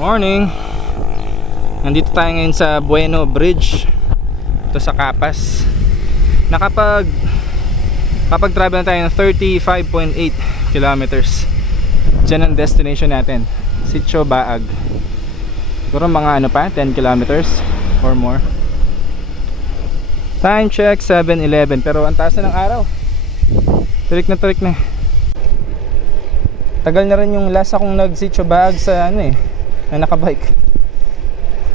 Morning. Nandito tayo ngayon sa Bueno Bridge. Ito sa Capas. Kapag-travel na tayo ng 35.8 kilometers. Diyan ang destination natin, Sitio Baag. Siguro mga 10 kilometers or more. Time check 7:11. Pero ang taas na ng araw. Tarik na. Tagal na rin yung last akong nag-Sitio Baag sa na nakabike.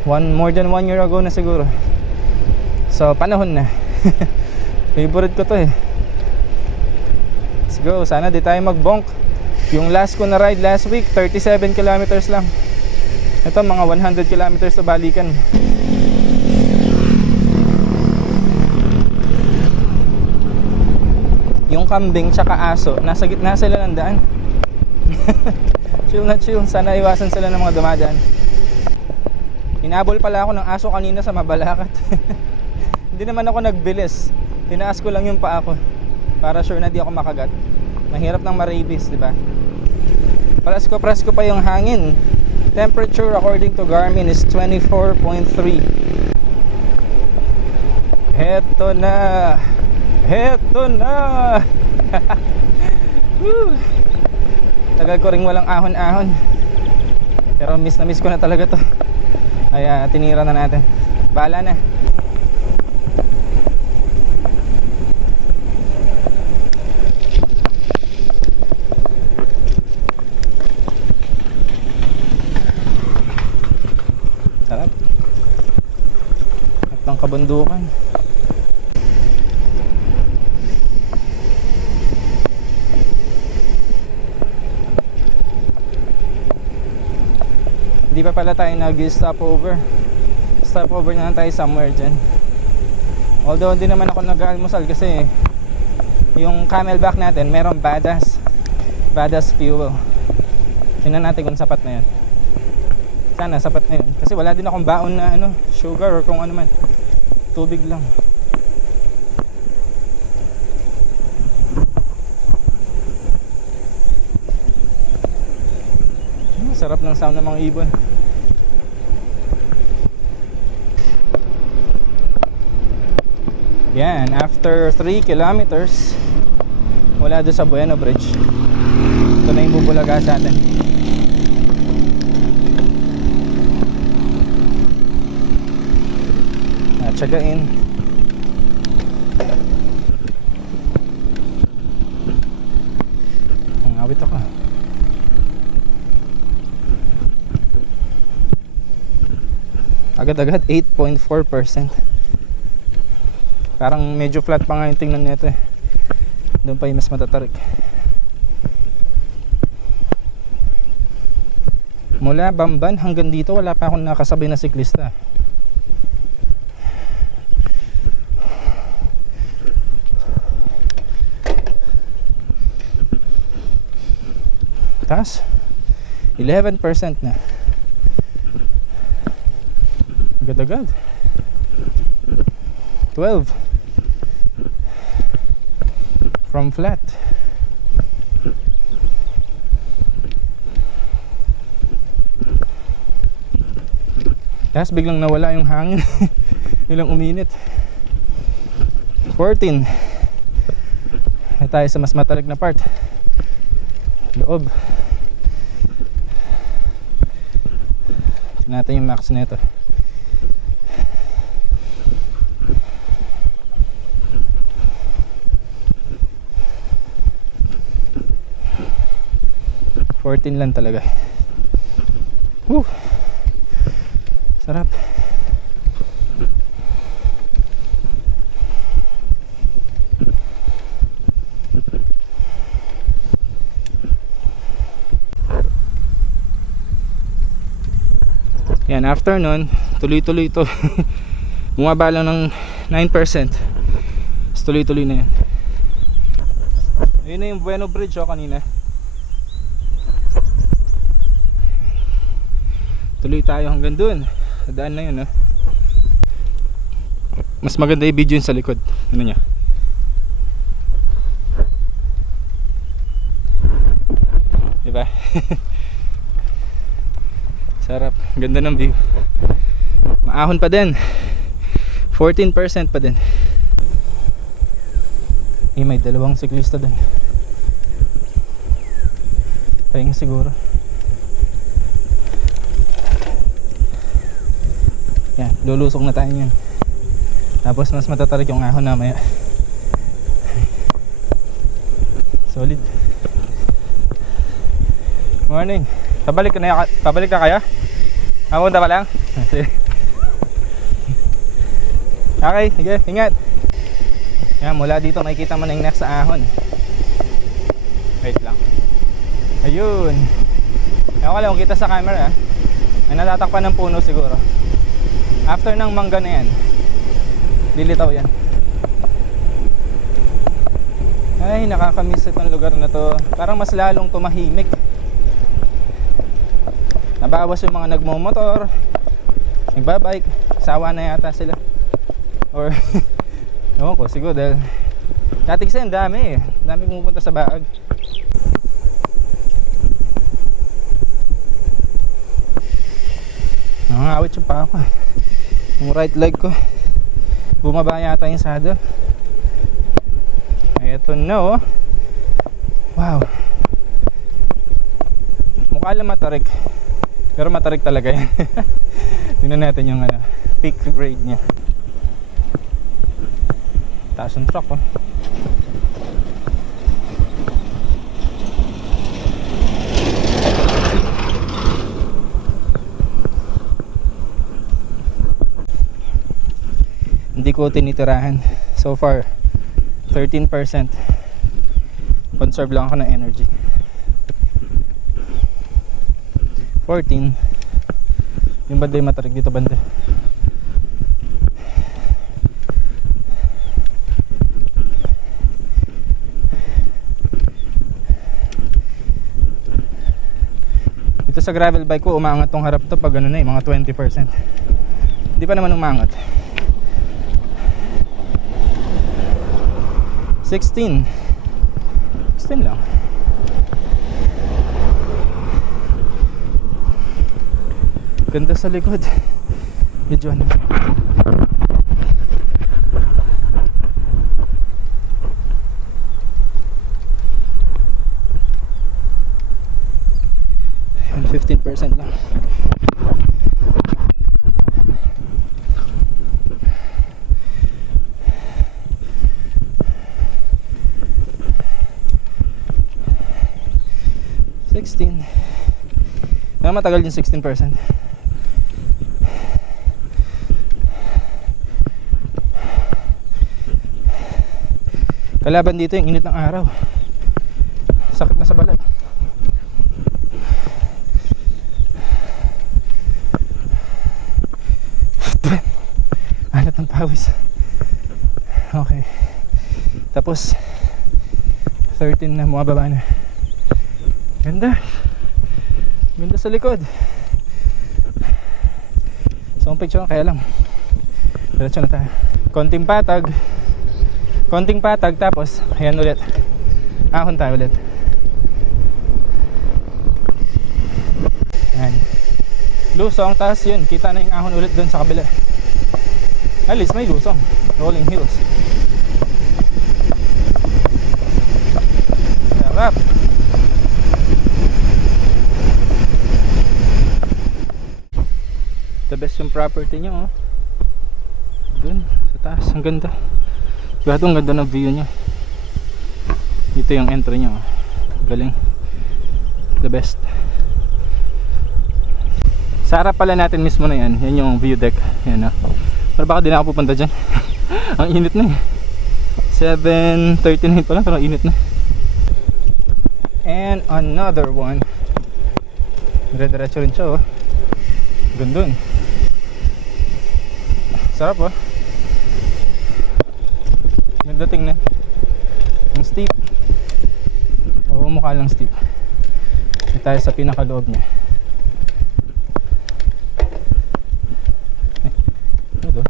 More than 1 year ago na siguro. So panahon na. Favorite ko to eh. Let's go, sana di tayo mag-bonk. Yung last ko na ride last week 37 kilometers lang. Ito mga 100 kilometers na balikan. Yung kambing tsaka aso nasa gitna sila ng daan. Chill na chill, sana iwasan sila ng mga dumadaan. Hinabol pala ako ng aso kanina sa Mabalacat. Hindi naman ako nagbilis. Tinaas ko lang yung paa ko para sure na di ako makagat. Mahirap nang ma-rabies, di ba? Presko pa yung hangin. Temperature according to Garmin is 24.3. Heto na. Woo! Tagal ko ring walang ahon-ahon. Pero miss na miss ko na talaga to. Kaya tinira na natin. Bahala na. Sarap. At ng kabundukan. Hindi pa pala tayo nag-stopover. Stopover na lang tayo somewhere dyan. Although hindi naman ako nag-almusal kasi yung Camelback natin merong badass fuel. Tingnan natin kung sapat na yun. Sana sapat na yun. Kasi wala din akong baon na sugar or kung ano man. Tubig lang. Sarap ng sound ng mga ibon. Yan, after 3 kilometers mula doon sa Bueno Bridge, ito na yung bubulaga sa atin. Tsagain. Awit ako. Agad-agad 8.4%. Parang medyo flat pa nga yung tingnan nito eh. Doon pa yung mas matatarik. Mula Bamban hanggang dito wala pa akong nakasabay na siklista. Taas 11% na. Agad-agad 12 from flat. Tapos biglang nawala yung hangin. Ilang uminit. 14 na tayo sa mas matarik na part, loob. Tignan natin yung max nito. $14 lang talaga. Woo! Sarap. Yan, after nun, tuloy-tuloy ito. Bumaba lang ng 9%. Tuloy-tuloy na yan. Ayun na yung Bueno Bridge kanina. Tuloy tayo hanggang dun sa daan na yun. Mas maganda yung video yun sa likod. Ano niya? Diba? Sarap. Ganda ng view. Maahon pa din. 14% pa din. May dalawang siklista dun. Pahinga siguro. Yan, lulusok na tayo yan. Tapos mas matatarik yung ahon namaya. Solid. Morning. Pabalik na kayo? Punta pa lang? Okay, sige, ingat. Yan, mula dito makikita mo na yung next sa ahon. Wait lang. Ayun. Ewan ko lang kung kita sa camera. Ay natatakpan ng puno siguro. After ng mangga na yan, lilitaw yan. Ay, nakakamiss itong lugar na to. Parang mas lalong tumahimik. Nabawas yung mga nagmomotor, nagbabike. Sawa na yata sila. Or ewan ko, siguro dahil dati kasi ang dami dami pumupunta sa Baag. Nangangawit yung pa ako. Yung right leg ko bumaba yata yung saddle. Eto na oh. Wow. Mukha lang matarik, pero matarik talaga yan. Tingnan natin yung peak grade nya. Taas ng truck oh. Hindi ko tinitirahan so far. 13%. Conserve lang ako ng energy. 14. Yung banda yung matarik dito banda. Dito sa gravel bike ko umangat tong harap to pag ano na mga 20%. Hindi pa naman umangat. 16 lang. Ganda sa likod. Medyo ano. And 15% lang. Matagal yung 16%. Kalaban dito yung init ng araw. Sakit na sa balat. Alat ng pawis. Okay. Tapos 13 na, bumababa na. Ganda. Ganda sa likod. So ang picture kaya lang diretso na tayo. Konting patag tapos ayan ulit. Ahon tayo ulit. Ayan. Lusong, tapos yun kita na yung ahon ulit dun sa kabila. At least may lusong. Rolling hills. Sarap. The best yung property nyo oh. Dun sa taas, ang ganda. Ang ganda ng view nya. Ito yung entry nyo oh. Galing. The best. Sa harap pala natin mismo na yan. Yan yung view deck. Yan oh. Pero baka di na ako pupunta dyan. Ang init na eh. 7:39 pa lang pero init na. And another one. Dire-diretso rin siya oh. Gandun. Sarap oh. Ganda tingnan. Ang steep. Oo, mukha lang steep. Hindi tayo sa pinakaloob niya. Ito.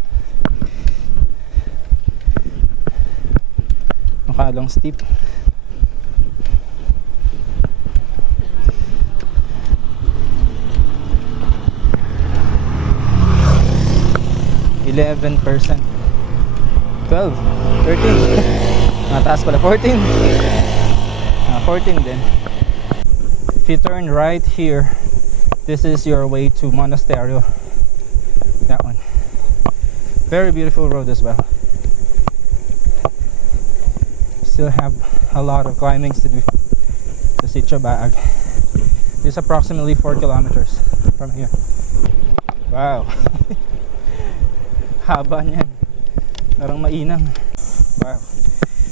Mukha lang steep. 11%, 12, 13. Mataas pala, 14. 14 din. If you turn right here, this is your way to Monasterio. That one. Very beautiful road as well. Still have a lot of climbings to do to Sitio Baag. It's approximately 4 kilometers from here. Wow. Haba niyan. Parang Mainang. Wow.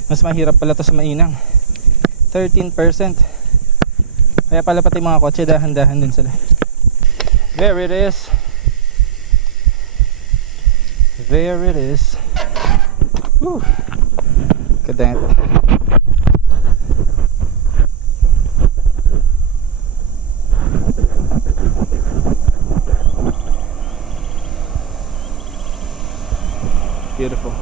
Mas mahirap pala to sa Mainang. 13%. Kaya pala pati mga kotse dahan-dahan din sila. There it is. There it is. Whew. Look at that. Beautiful.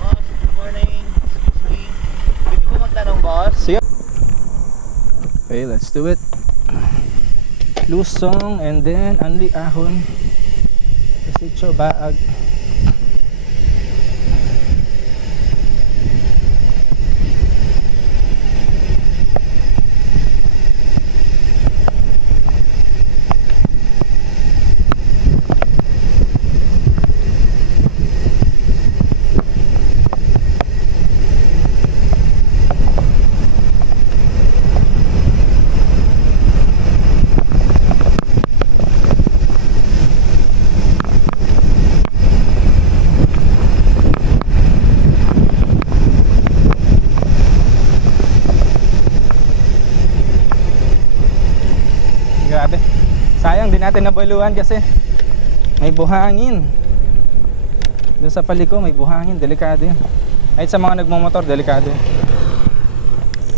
Boss, good morning. Excuse me. Pwede po magtanong, boss? See ya. Okay, let's do it. Lusong and then Anli Ahon. Sitio Baag. Grabe. Sayang, di natin nabaluhan kasi may buhangin. Doon sa paliko may buhangin, delikado yun. Kahit sa mga nagmamotor, delikado yun.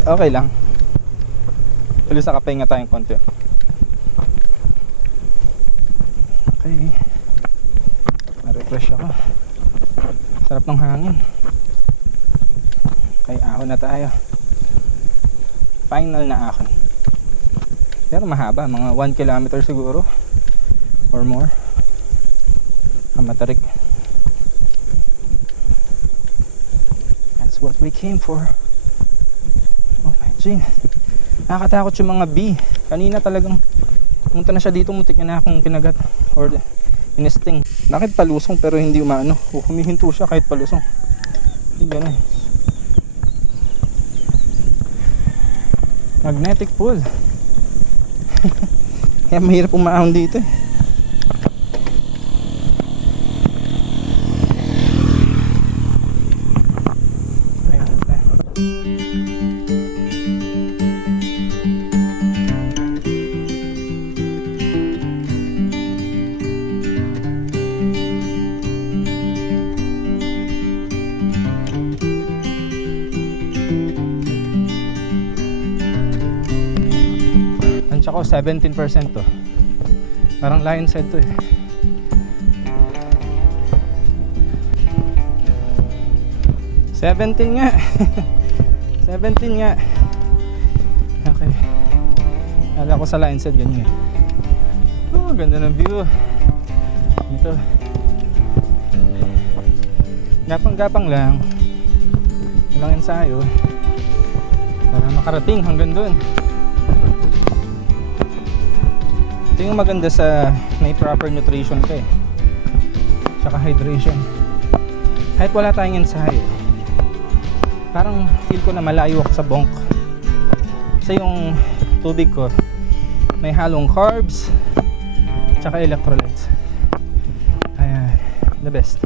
Okay lang. Tuloy sa kapahinga tayong konti. Okay. Na-refresh ako. Sarap ng hangin. Okay, ahon na tayo. Final na ahon. Pero mahaba, mga 1 kilometer siguro or more. Ang matarik. That's what we came for. Oh my G. Nakakatakot yung mga bee. Kanina talagang pumunta na siya dito, muntik na akong kinagat or inesting. Bakit palusong pero hindi umaano? Humihinto siya kahit palusong. Hindi ganun. Magnetic pool. Kaya mahirap umahon dito eh. Ako 17% to. Parang Lion's Head to eh. $17 nga. 17 nga. Okay. Kala ko sa Lion's Head ganyan eh. Oh, ganda ng view. Dito. Gapang-gapang lang. Walang ensayo. Para makarating hanggang doon. Ito yung maganda sa may proper nutrition ka eh, tsaka hydration. Kahit wala tayong ensayo, parang feel ko na malayo ako sa bunk. Kasi yung tubig ko may halong carbs tsaka electrolytes. Kaya the best.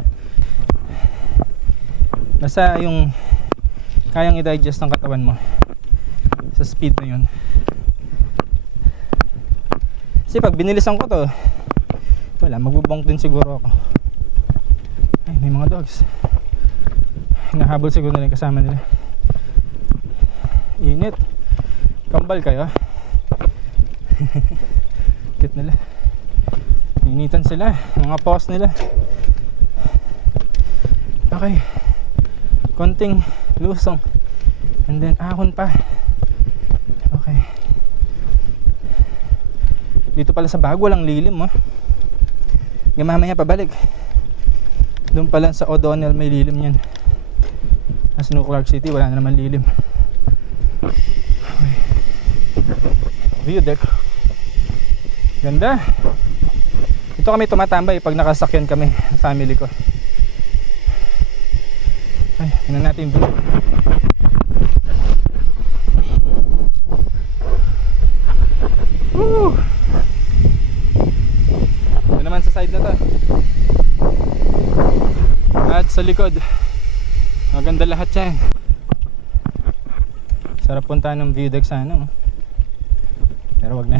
Basta yung kayang i-digest ng katawan mo sa speed na yun. Kasi pag binilisan ko to, wala, magbubonk din siguro ako. Ay, may mga dogs. Hinahabol siguro nila yung kasama nila. Init. Kambal kayo. Cute nila. Initan sila, mga paws nila. Okay. Konting lusong. And then ahon pa. Okay. Dito pala sa Bago walang lilim, oh. Hanggang mamaya pabalik. Doon pala sa O'Donnell may lilim yan. Sa New Clark City wala na naman lilim. Okay. View deck. Ganda. Ito kami tumatambay pag nakasakyan kami, family ko. Ay, tingnan natin yung view. Woo! Ito naman sa side na to. At sa likod, maganda lahat yan. Sarap punta ng view deck sana, oh. Pero wag na.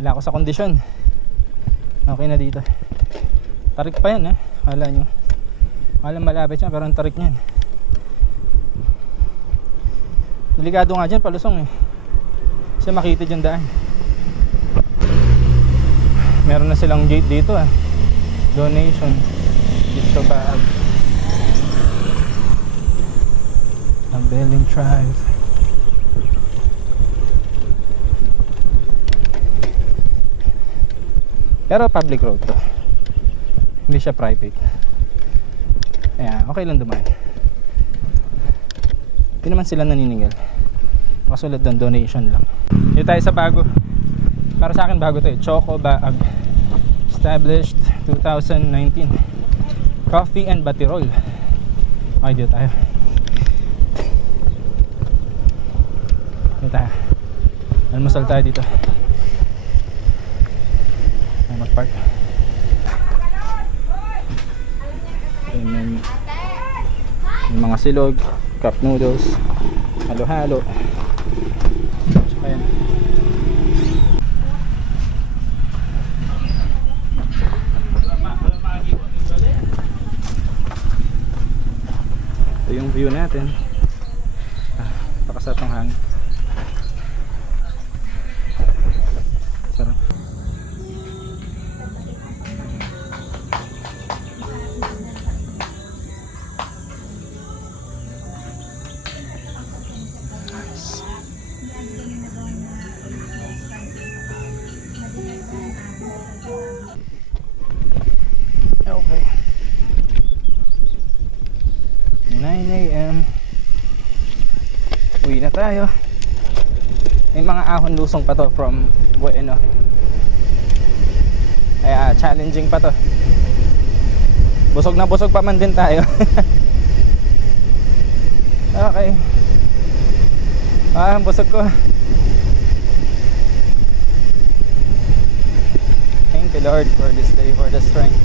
Wala ako sa kondisyon. Okay na dito. Tarik pa yan, Kala nyo. Kala malapit yan, pero ang tarik niyan. Delikado nga dyan, palusong kasi makitid yung daan. Meron na silang gate dito, donation dito ba ang Belling Drive. Pero public road to, hindi siya private. Kaya okay lang dumaan. Hindi naman sila naniningil. Nakasulat doon, donation lang. Dito tayo sa Bago. Para sa akin bago to, Choco Baag. Established 2019. Coffee and Batirol. Okay, dito tayo. Dito tayo. Almusal tayo dito. Ay, mag-park. May mga silog, cup noodles, halo-halo. Tsaka yan. Ito yung view natin. Pakasat ng hangin. Sarap. Okay. 9 AM. Uwi na tayo. May mga ahon lusong pa to from Bueno. Kaya challenging pa to. Busog na busog pa man din tayo. Okay. Busog ko. Thank you Lord for this day, for the strength.